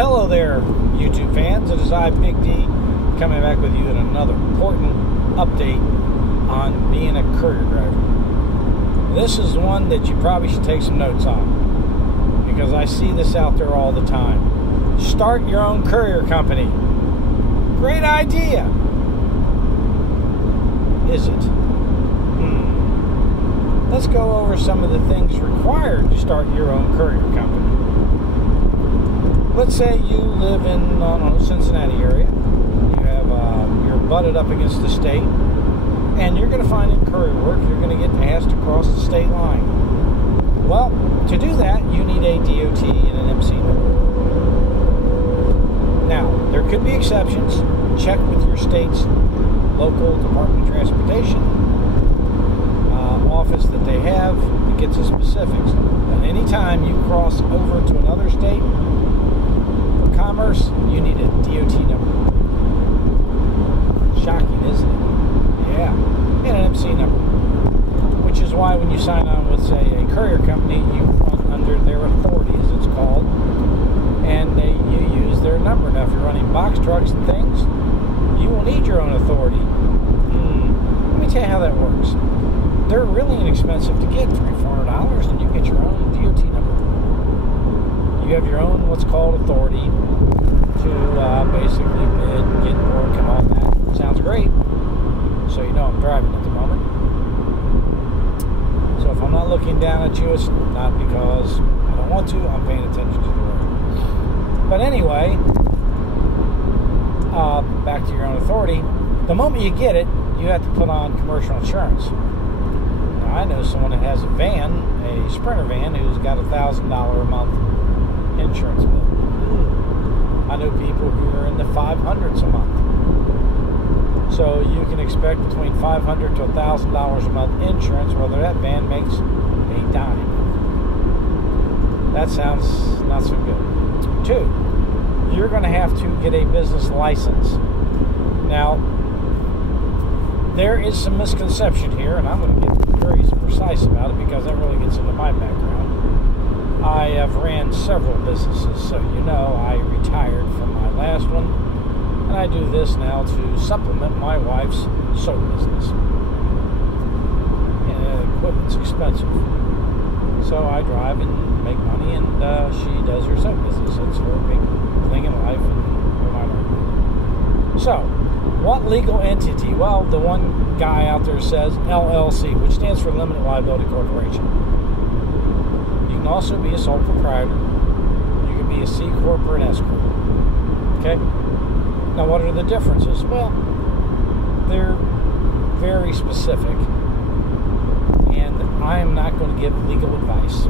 Hello there, YouTube fans. It is I, Big D, coming back with you in another important update on being a courier driver. This is one that you probably should take some notes on, because I see this out there all the time. Start your own courier company. Great idea. Is it? Let's go over some of the things required to start your own courier company. Let's say you live in, Cincinnati area. You have, you're butted up against the state, and you're going to find in courier work, you're going to get asked to cross the state line. Well, to do that, you need a DOT and an MC number. Now, there could be exceptions. Check with your state's local Department of Transportation office that they have to get the specifics. And anytime you cross over to another state for commerce, you need a DOT number. Shocking, isn't it? Yeah. And an MC number. Which is why when you sign on with, say, a courier company, you run under their authority, as it's called, and you use their number. Now, if you're running box trucks and things, you will need your own authority. Let me tell you how that works. They're really inexpensive to get, $300-$400, and you get your own DOT number. You have your own what's called authority to basically bid, get work, and all that. Sounds great. So you know I'm driving at the moment. So if I'm not looking down at you, it's not because I don't want to. I'm paying attention to the road. But anyway, back to your own authority. The moment you get it, you have to put on commercial insurance. I know someone that has a van, a Sprinter van, who's got $1,000 a month insurance bill. I know people who are in the 500s a month. So you can expect between $500 to $1,000 a month insurance, whether that van makes a dime. That sounds not so good. 2, you're going to have to get a business license. Now, there is some misconception here, and I'm going to get very precise about it because that really gets into my background. I have ran several businesses, so you know I retired from my last one, and I do this now to supplement my wife's soap business. And equipment's expensive, so I drive and make money, and she does her soap business. It's her big thing in life, and we're not. So, what legal entity? Well, the one guy out there says LLC, which stands for Limited Liability Corporation. You can also be a sole proprietor. You can be a C Corp or an S Corp. Okay? Now, what are the differences? Well, they're very specific, and I am not going to give legal advice.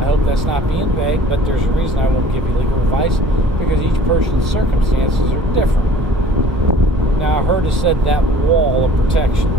I hope that's not being vague, but there's a reason I won't give you legal advice, because each person's circumstances are different. Now, I heard it said that wall of protection.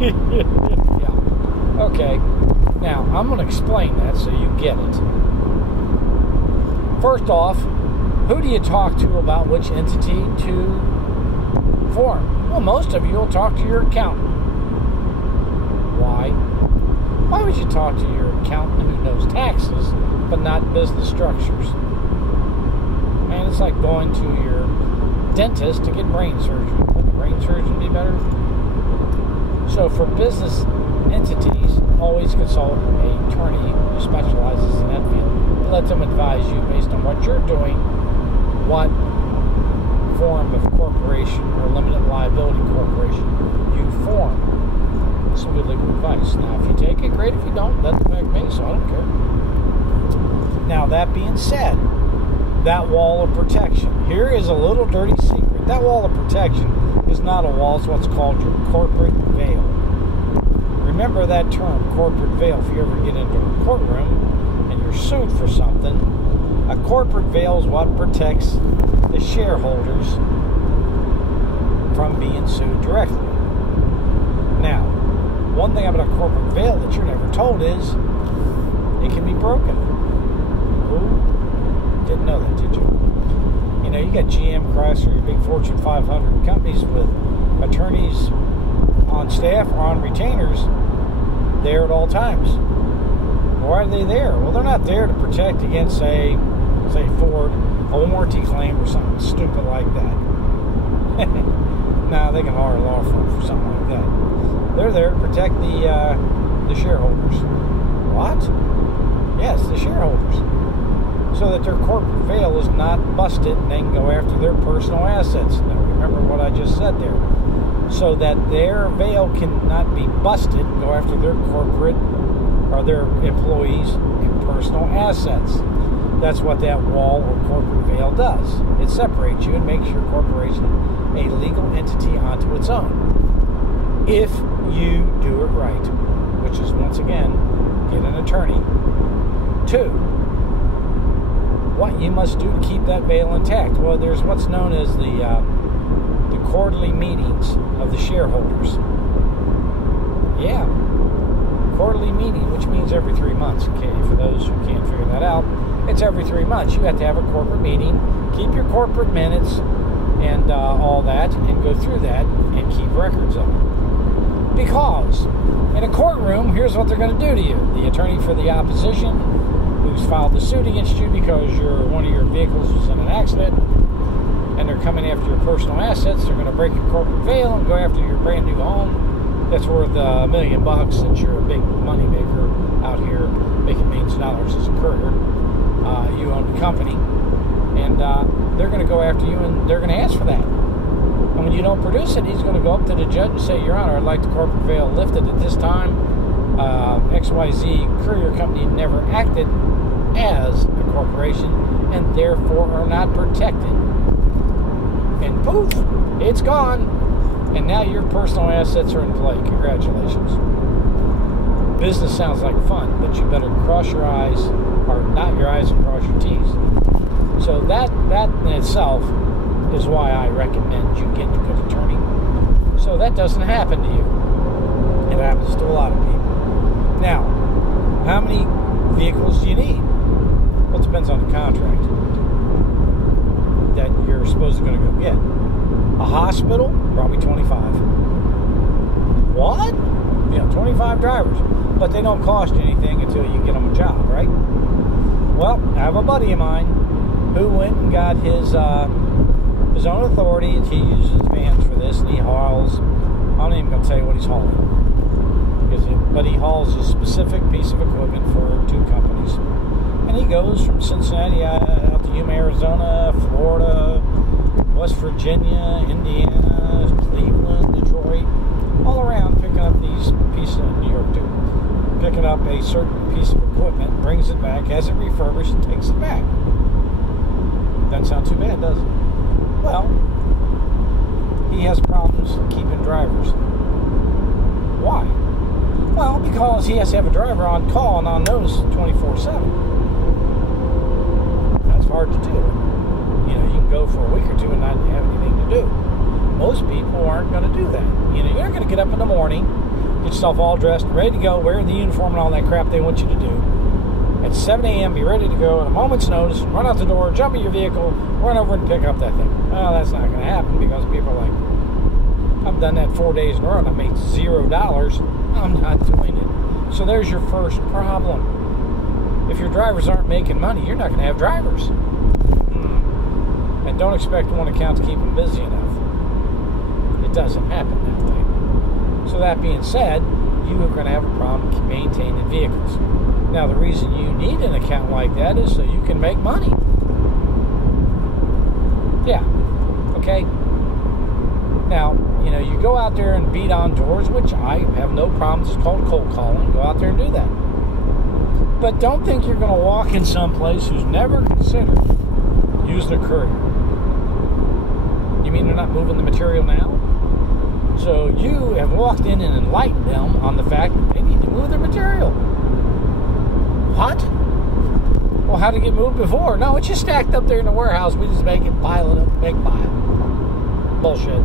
Yeah. Okay. Now, I'm going to explain that so you get it. First off, who do you talk to about which entity to form? Well, most of you will talk to your accountant. Why? Why would you talk to your accountant who knows taxes, but not business structures? Man, it's like going to your dentist to get brain surgery. Would a brain surgeon be better? So for business entities, always consult an attorney who specializes in that field. Let them advise you based on what you're doing, what form of corporation or limited liability corporation you form. Some good legal advice. Now, if you take it, great. If you don't, doesn't affect me, so I don't care. Now, that being said, that wall of protection. Here is a little dirty secret. That wall of protection is not a wall. It's what's called your corporate veil. Remember that term, corporate veil. If you ever get into a courtroom and you're sued for something, a corporate veil is what protects the shareholders from being sued directly. Now, one thing about a corporate veil that you're never told is it can be broken. Ooh. Didn't know that, did you? You know, you got GM, Chrysler, your big Fortune 500 companies with attorneys on staff or on retainers there at all times. Why are they there? Well, they're not there to protect against, say, say Ford, a warranty claim or something stupid like that. Nah, they can hire a law firm for something like that. They're there to protect the shareholders. What? Yes, the shareholders. So that their corporate veil is not busted and they can go after their personal assets. Now, remember what I just said there. So that their veil cannot be busted and go after their corporate or their employees' personal assets. That's what that wall or corporate veil does. It separates you and makes your corporation a legal entity onto its own. If you do it right, which is, once again, get an attorney. 2, what you must do to keep that veil intact. Well, there's what's known as the quarterly meetings of the shareholders. Yeah, quarterly meeting, which means every 3 months. Okay, for those who can't figure that out, it's every 3 months. You have to have a corporate meeting, keep your corporate minutes and all that, and go through that and keep records of it. Because in a courtroom, here's what they're going to do to you. The attorney for the opposition, who's filed the suit against you because one of your vehicles was in an accident, and they're coming after your personal assets, they're going to break your corporate veil and go after your brand new home that's worth $1 million since you're a big money maker out here making millions of dollars as a courier. You own the company, and they're going to go after you, and they're going to ask for that. And when you don't produce it, he's going to go up to the judge and say, Your Honor, I'd like the corporate veil lifted at this time. XYZ Courier Company never acted as a corporation and therefore are not protected. And poof, it's gone. And now your personal assets are in play. Congratulations. Business sounds like fun, but you better cross your I's, or dot your I's and cross your T's. So that in itself is why I recommend you get a good attorney. So that doesn't happen to you. It happens to a lot of people. Now, how many vehicles do you need? Well, it depends on the contract that you're supposed to going to go get. A hospital, probably 25. What? 25 drivers. But they don't cost you anything until you get them a job, right? Well, I have a buddy of mine who went and got his own authority. He uses vans for this, and he hauls. I'm not even going to tell you what he's hauling. But he hauls a specific piece of equipment for 2 companies. And he goes from Cincinnati out to Yuma, Arizona, Florida, West Virginia, Indiana, Cleveland, Detroit, all around picking up these pieces in New York too. Picking up a certain piece of equipment, brings it back, has it refurbished, and takes it back. Doesn't sound too bad, does it? Well, he has problems keeping drivers. Why? Well, because he has to have a driver on call and on notice 24/7. That's hard to do. You can go for a week or 2 and not have anything to do. Most people aren't going to do that. You're not going to get up in the morning, get yourself all dressed, ready to go, wear the uniform and all that crap they want you to do. At 7 a.m., be ready to go at a moment's notice, run out the door, jump in your vehicle, run over and pick up that thing. Well, that's not going to happen because people are like, I've done that 4 days in a row and I made $0. I'm not doing it. So there's your first problem. If your drivers aren't making money, you're not going to have drivers. And don't expect one account to keep them busy enough. It doesn't happen that way. So that being said, you are going to have a problem maintaining vehicles. Now, the reason you need an account like that is so you can make money. Yeah. Okay? Now, you go out there and beat on doors, which I have no problems. It's called cold calling. Go out there and do that. But don't think you're going to walk in someplace who's never considered using a courier. You mean they're not moving the material now? So you have walked in and enlightened them on the fact that they need to move their material. What? Well, how did it get moved before? No, it's just stacked up there in the warehouse. We just make it, pile it up, big pile. Bullshit.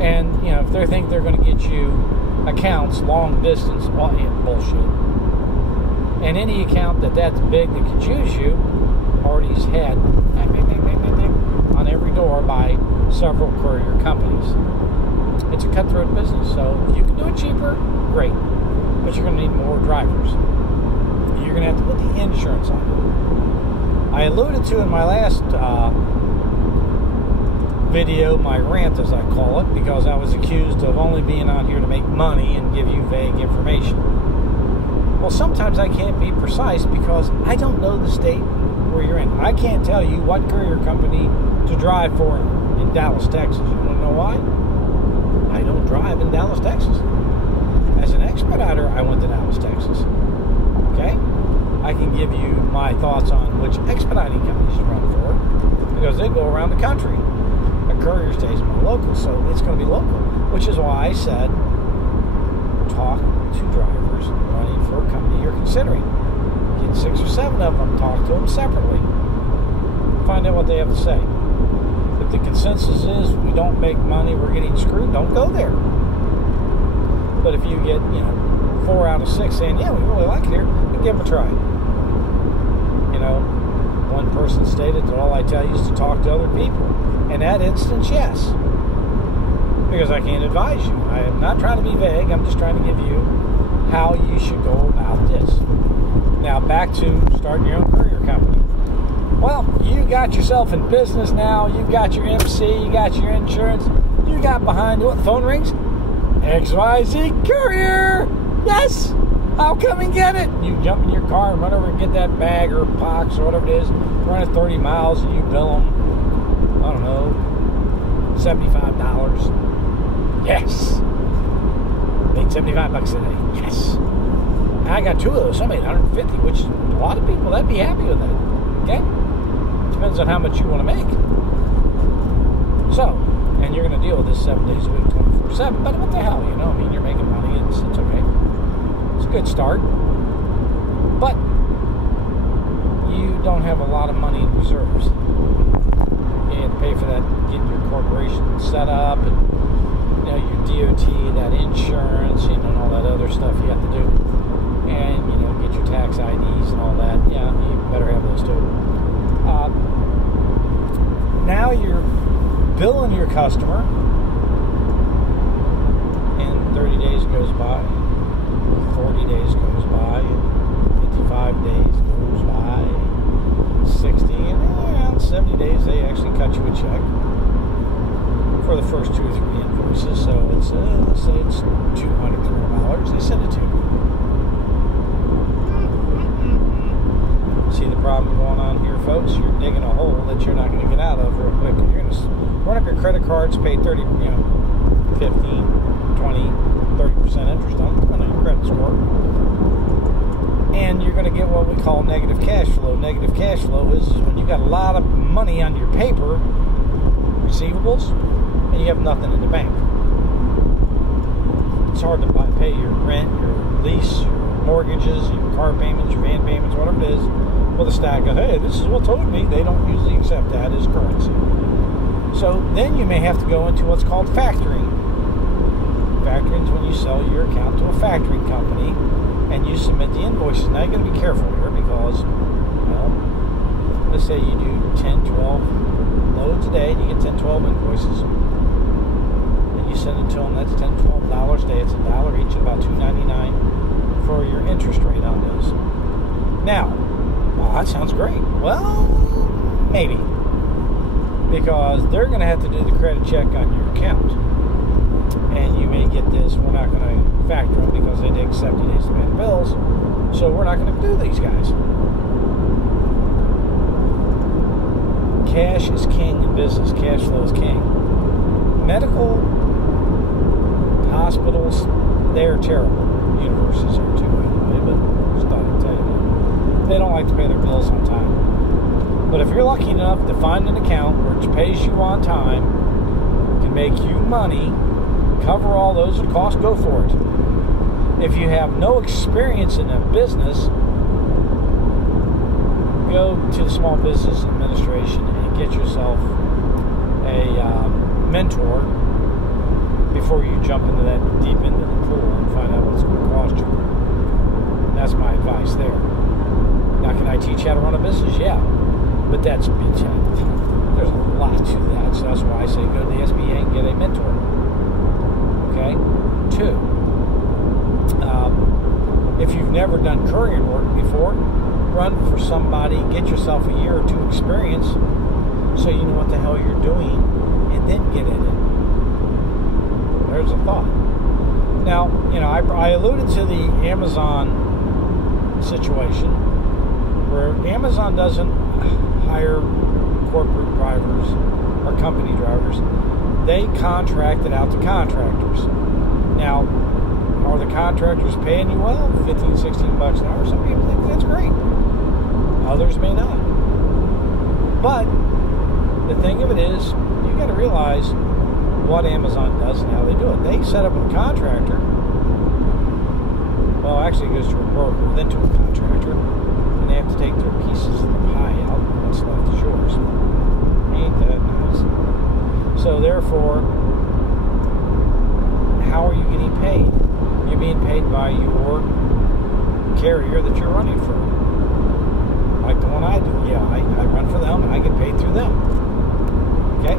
And, if they think they're going to get you accounts long distance, well, yeah, bullshit. And any account that's big that could use you already is had on every door by several courier companies. It's a cutthroat business, so if you can do it cheaper, great. But you're going to need more drivers. You're going to have to put the insurance on it. I alluded to in my last video, my rant as I call it, because I was accused of only being out here to make money and give you vague information. Well, sometimes I can't be precise because I don't know the state where you're in. I can't tell you what courier company to drive for in Dallas, Texas. You want to know why? I don't drive in Dallas, Texas. As an expediter, I went to Dallas, Texas. Okay? I can give you my thoughts on which expediting companies to run for because they go around the country. A courier stays more local, so it's going to be local, which is why I said talk to drivers running for a company you're considering. Get 6 or 7 of them, talk to them separately. Find out what they have to say. If the consensus is we don't make money, we're getting screwed, don't go there. But if you get, 4 out of 6 saying, yeah, we really like it here, then give them a try. One person stated that all I tell you is to talk to other people. In that instance, yes. Because I can't advise you. I am not trying to be vague. I'm just trying to give you how you should go about this. Now, back to starting your own courier company. Well, you got yourself in business now. You got your MC. You got your insurance. You got behind you. The phone rings. XYZ Courier. Yes. I'll come and get it. You jump in your car and run over and get that bag or box or whatever it is. Run it 30 miles and you bill them, I don't know, $75. Yes. Made $75 a day. Yes. I got 2 of those. I made $150, which a lot of people, that'd be happy with that. Okay? Depends on how much you want to make. So, and you're going to deal with this 7 days a week, 24/7. But what the hell, you're making money. It's okay. It's a good start. But you don't have a lot of money in reserves. You have to pay for that, getting your corporation set up, and your DOT, that insurance, and all that other stuff you have to do. And, get your tax IDs and all that. Yeah, you better have those too. Now you're billing your customer, and 30 days goes by, 40 days goes by, 55 days goes by, 60, and 70 days they actually cut you a check for the first 2 or 3 invoices. So it's, let's say it's $200, $300, they send it to you. See the problem going on here, folks? You're digging a hole that you're not going to get out of real quick. You're going to run up your credit cards, pay 30, 15, 20, 30% interest on your credit score. And you're going to get what we call negative cash flow. Negative cash flow is when you've got a lot of money on your paper, receivables, and you have nothing in the bank. It's hard to pay your rent, your lease, your mortgages, your car payments, your van payments, whatever it is, with a stack of, hey, this is what's owed me. They don't usually accept that as currency. So then you may have to go into what's called factoring. Factoring is when you sell your account to a factoring company and you submit the invoices. Now you're going to be careful here because, let's say you do 10, 12 loads a day and you get 10, 12 invoices. And you send it to them. That's $10, $12 a day. It's $1 each, about $2.99 for your interest rate on those. Now, that sounds great. Well, maybe. Because they're going to have to do the credit check on your account. And you may get this, we're not going to factor them because they take 70 days to pay the bills. So we're not going to do these guys. Cash is king in business. Cash flow is king. Medical, hospitals, they're terrible. Universities are too, by the way, but just thought I'd tell you that. They don't like to pay their bills on time. But if you're lucky enough to find an account which pays you on time, can make you money, cover all those costs, go for it. If you have no experience in a business, go to the Small Business Administration and get yourself a mentor before you jump into that deep into the pool and find out what it's going to cost you. That's my advice there. Now, can I teach how to run a business? Yeah. But there's a lot to that. So that's why I say go to the SBA and get a mentor. Okay? 2, if you've never done courier work before, run for somebody, get yourself a year or two experience so you know what the hell you're doing, and then get in it. There's a thought. Now, I alluded to the Amazon situation, where Amazon doesn't hire corporate drivers or company drivers. They contract it out to contractors. Now, are the contractors paying you well? 15, 16 bucks an hour? Some people think that's great. Others may not. But the thing of it is, you got to realize what Amazon does and how they do it. They set up a contractor. Well, actually it goes to a broker, then to a contractor, and they have to take their pieces of the pie out. What's left is yours. Ain't that nice? So therefore, how are you getting paid? You're being paid by your carrier that you're running for. Like the one I do. Yeah, I run for them and I get paid through them. Okay?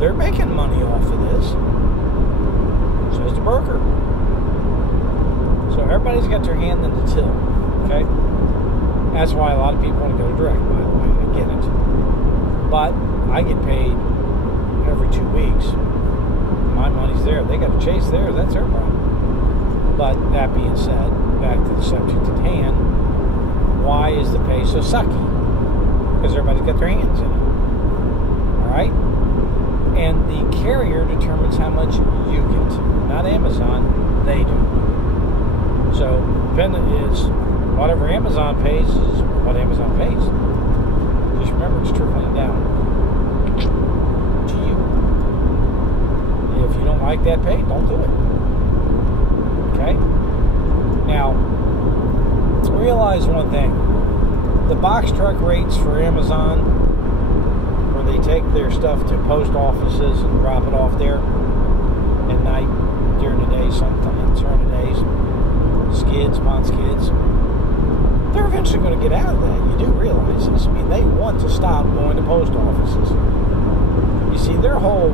They're making money off of this. So is the broker. So everybody's got their hand in the till. Okay? That's why a lot of people want to go direct, by the way. I get it. But I get paid every 2 weeks. My money's there. They got to chase theirs. That's their problem. But that being said, back to the subject at hand, why is the pay so sucky? Because everybody's got their hands in it. Alright? And the carrier determines how much you get. Not Amazon, they do. So, dependent is whatever Amazon pays is what Amazon pays. Just remember, it's trickling down to you. If you don't like that pay, don't do it. Okay? Now, realize one thing. The box truck rates for Amazon, where they take their stuff to post offices and drop it off there at night, during the day, sometimes during the days, skids, pond skids, they're eventually going to get out of that. You do realize this. I mean, they want to stop going to post offices. You see, their whole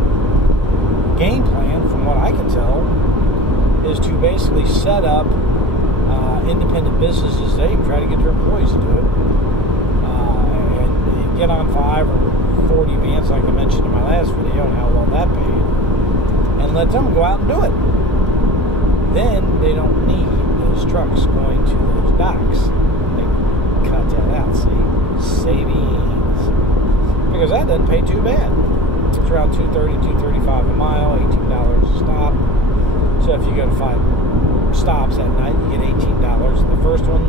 game plan, from what I can tell, is to basically set up independent businesses. They even try to get their employees to do it. And get on 5 or 40 vans, like I mentioned in my last video, and how well that paid, and let them go out and do it. Then they don't need those trucks going to those docks. They cut that out, see? Savings. Because that doesn't pay too bad. It's around $2.30, $2.35 a mile, $18 a stop. So if you go to 5 stops at night, you get $18. The first one,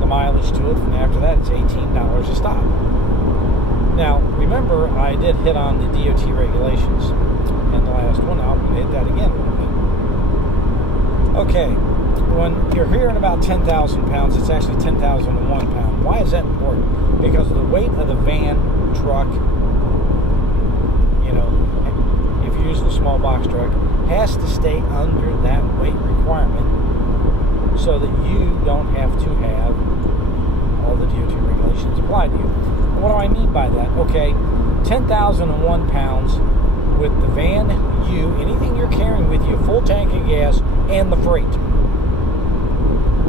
the mileage to it, and after that, it's $18 a stop. Now, remember, I did hit on the DOT regulations in the last one. I'm going to hit that again a little bit. Okay, when you're hearing about 10,000 pounds, it's actually 10,001 pounds. Why is that important? Because the weight of the van, truck, if you use the small box truck, has to stay under that weight requirement so that you don't have to have all the DOT regulations applied to you. What do I mean by that? Okay, 10,001 pounds with the van, anything you're carrying with you, full tank of gas, and the freight.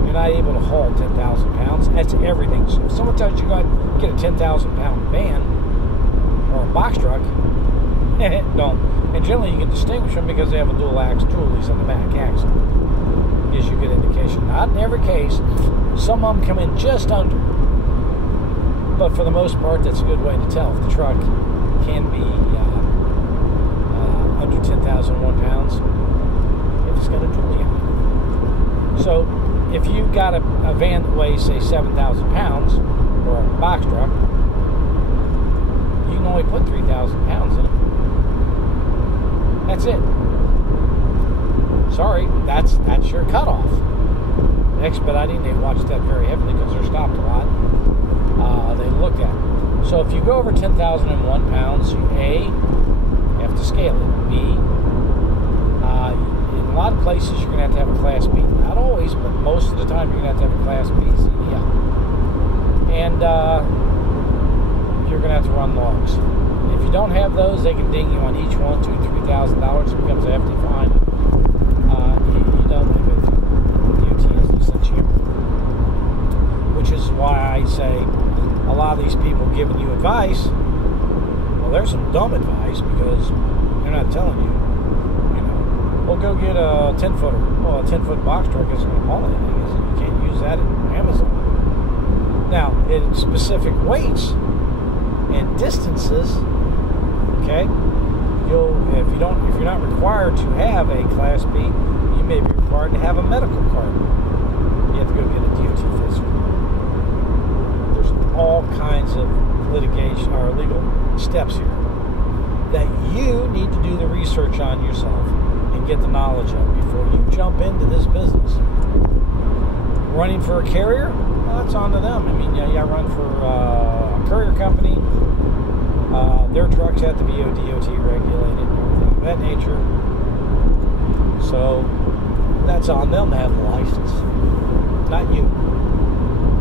You're not able to haul 10,000 pounds. That's everything. So if someone tells you to go out and get a 10,000 pound van or a box truck, don't. And generally you can distinguish them because they have a dual axle, dualies on the back axle. Gives you a good indication. Not in every case. Some of them come in just under. But for the most part, that's a good way to tell if the truck can be under 10,001 pounds if it's got a dually on it. So if you've got a van that weighs, say, 7,000 pounds, or a box truck, you can only put 3,000 pounds in it. That's it. Sorry, that's your cutoff. Expediting, they watch that very heavily because they're stopped a lot. They look at it. So if you go over 10,001 pounds, you A, have to scale it. B, in a lot of places you're going to have a Class B. Not always, but most of the time you're going to have a Class B. C, yeah. And you're going to have to run logs. If you don't have those, they can ding you on each one, $2,000 to $3,000. It becomes a hefty fine. You don't have it. DOT has to send you, which is why I say a lot of these people giving you advice, well, there's some dumb advice because they're not telling you, well, go get a 10-footer. Well, a 10-foot box truck isn't going to haul anything. You can't use that in Amazon. Now, in specific weights and distances, okay, if you're not required to have a Class B, you may be required to have a medical card. You have to go get a DOT physical. There's all kinds of litigation or legal steps here that you need to do the research on yourself and get the knowledge of before you jump into this business. Running for a carrier, well, that's on to them. I mean, I run for a courier company. Their trucks have to be DOT regulated and everything of that nature. So that's on them to have the license, not you.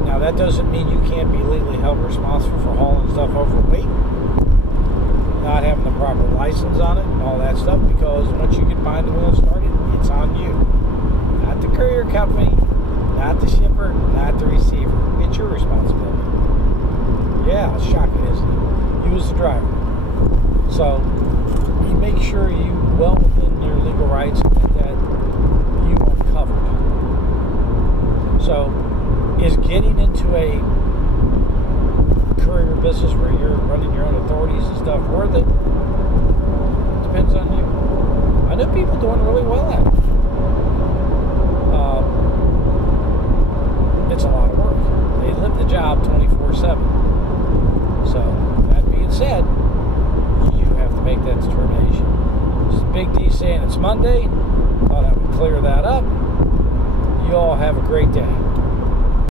Now, that doesn't mean you can't be legally held responsible for hauling stuff overweight, not having the proper license on it and all that stuff, because once you get behind the wheel started, it's on you. Not the courier company, not the shipper, not the receiver. It's your responsibility. Yeah, it's shocking, isn't it? You as the driver. So, you make sure you well within your legal rights that you are covered. So, is getting into a courier business where you're running your own authorities and stuff worth it? Depends on you. I know people doing really well at it. It's a lot of work. They live the job 24/7. So, that being said, you have to make that determination. This is Big D saying it's Monday. Thought I would clear that up. You all have a great day.